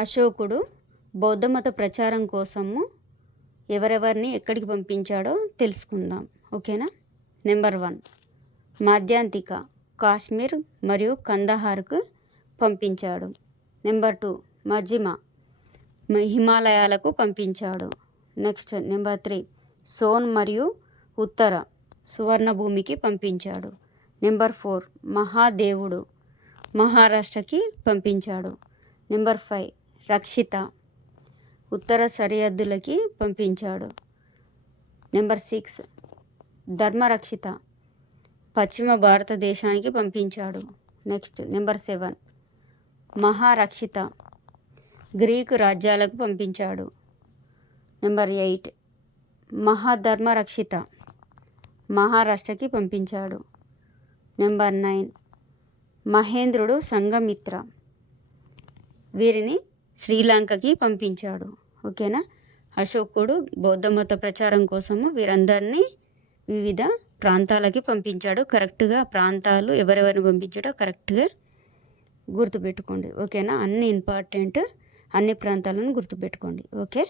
అశోకుడు బౌద్ధమత ప్రచారం కోసము ఎవరెవరిని ఎక్కడికి పంపించాడో తెలుసుకుందాం. ఓకేనా? నెంబర్ వన్ మాధ్యాంతిక కాశ్మీర్ మరియు కందహార్కు పంపించాడు. నెంబర్ టూ మజిమ హిమాలయాలకు పంపించాడు. నెక్స్ట్ నెంబర్ త్రీ సోన్ మరియు ఉత్తర సువర్ణభూమికి పంపించాడు. నెంబర్ ఫోర్ మహాదేవుడు మహారాష్ట్రకి పంపించాడు. నెంబర్ ఫైవ్ రక్షిత ఉత్తర సరిహద్దులకి పంపించాడు. నెంబర్ సిక్స్ ధర్మరక్షిత పశ్చిమ భారతదేశానికి పంపించాడు. Next number seven Maharakshita Greek రాజ్యాలకు పంపించాడు. నెంబర్ ఎయిట్ మహాధర్మరక్షిత మహారాష్ట్రకి పంపించాడు. నెంబర్ నైన్ మహేంద్రుడు సంఘమిత్ర వీరిని శ్రీలంకకి పంపించాడు. ఓకేనా? అశోకుడు బౌద్ధమత ప్రచారం కోసము వీరందరినీ వివిధ ప్రాంతాలకి పంపించాడు. కరెక్ట్గా ప్రాంతాలు ఎవరెవరిని పంపించాడో కరెక్ట్గా గుర్తుపెట్టుకోండి. ఓకేనా? అన్ని ఇంపార్టెంట్ అన్ని ప్రాంతాలను గుర్తుపెట్టుకోండి. ఓకే?